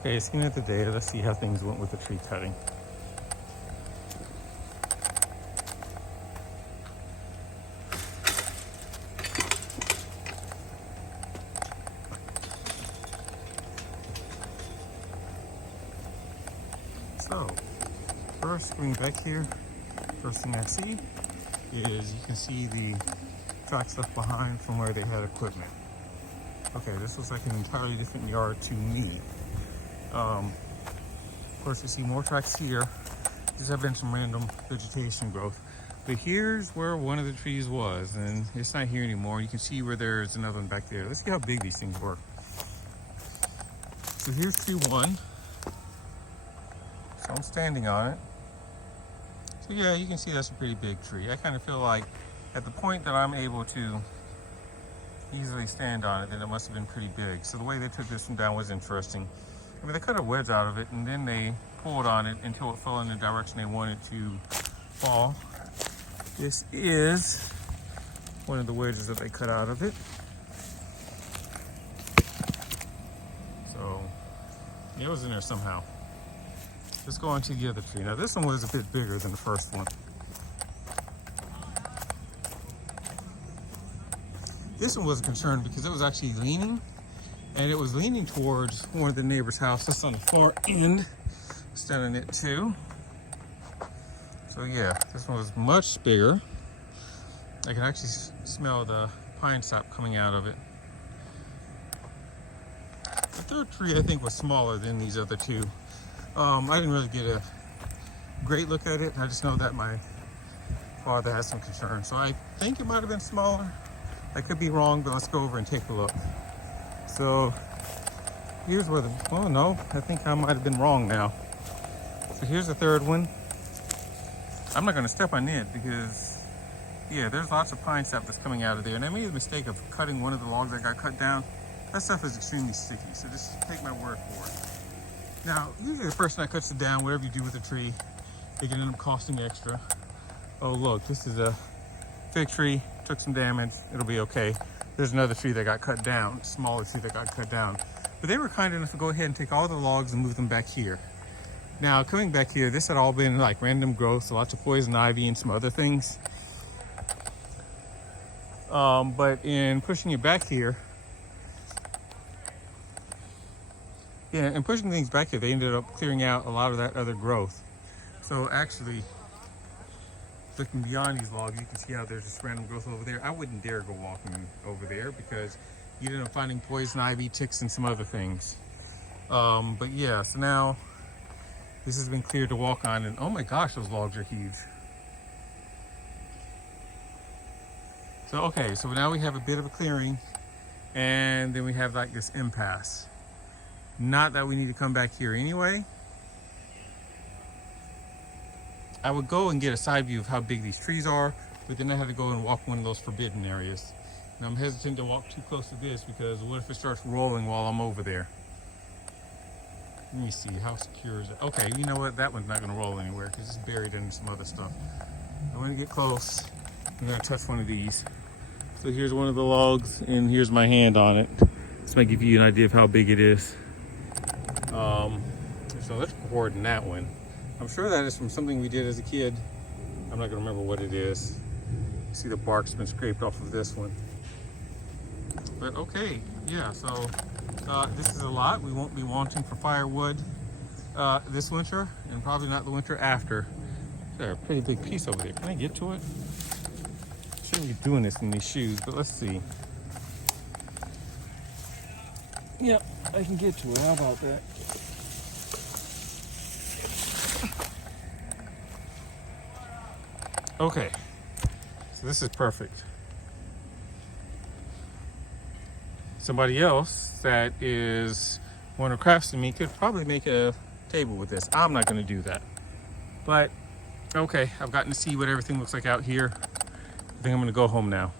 Okay, it's the end of the day. Let's see how things went with the tree cutting. So, first going back here, first thing I see is you can see the tracks left behind from where they had equipment. Okay, this looks like an entirely different yard to me. Of course, you see more tracks here. These have been some random vegetation growth. But here's where one of the trees was, and it's not here anymore. You can see where there's another one back there. Let's see how big these things were. So here's tree one. So I'm standing on it. So yeah, you can see that's a pretty big tree. I kind of feel like at the point that I'm able to easily stand on it, then it must have been pretty big. So the way they took this one down was interesting. I mean, they cut a wedge out of it and then they pulled on it until it fell in the direction they wanted to fall. This is one of the wedges that they cut out of it. So it was in there somehow. Let's go on to the other tree. Now this one was a bit bigger than the first one. This one was a concern because it was actually leaning, and it was leaning towards one of the neighbor's house. That's on the far end. Standing it too. So yeah, this one was much bigger. I can actually smell the pine sap coming out of it. The third tree I think was smaller than these other two. I didn't really get a great look at it. I just know that my father has some concern. So I think it might have been smaller. I could be wrong, but let's go over and take a look. So here's where oh no, I think I might have been wrong now. So here's the third one. I'm not gonna step on it because yeah, there's lots of pine sap that's coming out of there. And I made the mistake of cutting one of the logs that got cut down. That stuff is extremely sticky, so just take my word for it. Now, usually the person that cuts it down, whatever you do with the tree, it can end up costing extra. Oh look, this is a fig tree, took some damage, it'll be okay. There's another tree that got cut down, smaller tree that got cut down. But they were kind enough to go ahead and take all the logs and move them back here. Now, coming back here, this had all been like random growth, so lots of poison ivy and some other things. But in pushing it back here, yeah, and pushing things back here, they ended up clearing out a lot of that other growth. So actually, looking beyond these logs, you can see how there's just random growth over there. I wouldn't dare go walking over there because you end up finding poison ivy, ticks, and some other things. But yeah, so now this has been cleared to walk on, and oh my gosh, those logs are huge. So okay, so now we have a bit of a clearing, and then we have like this impasse. Not that we need to come back here anyway. I would go and get a side view of how big these trees are, but then I have to go and walk one of those forbidden areas. And I'm hesitant to walk too close to this because what if it starts rolling while I'm over there? Let me see, how secure is it? Okay, you know what? That one's not gonna roll anywhere because it's buried in some other stuff. I'm gonna get close. I'm gonna touch one of these. So here's one of the logs and here's my hand on it. This might give you an idea of how big it is. So let's record in that one. I'm sure that is from something we did as a kid. I'm not gonna remember what it is. You see the bark's been scraped off of this one. But okay, yeah, so this is a lot. We won't be wanting for firewood this winter, and probably not the winter after. There's a pretty big piece over there. Can I get to it? Shouldn't be doing this in these shoes, but let's see. Yep, I can get to it. How about that? Okay, so this is perfect. Somebody else that is one of crafts to me could probably make a table with this. I'm not going to do that. But okay, I've gotten to see what everything looks like out here. I think I'm going to go home now.